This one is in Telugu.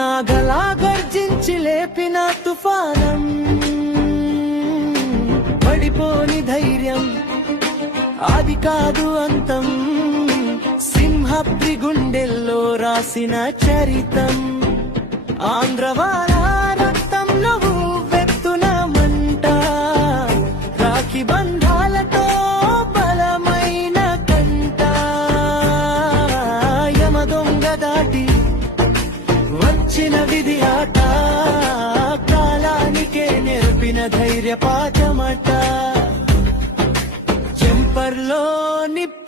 నాగలా గర్జించి లేపిన తుఫానం, పడిపోని ధైర్యం అది కాదు అంతం, సింహప్రి గుండెల్లో రాసిన చరితం. ఆంధ్రవాల రక్తంలో వెత్తున మంట, రాఖీ బంధాలతో బలమైన కంట, యమదొంగ దాటి వచ్చిన విధి ఆట, కాలానికే నేర్పిన ధైర్య పాఠమట. చెంపర్లో నిప్ప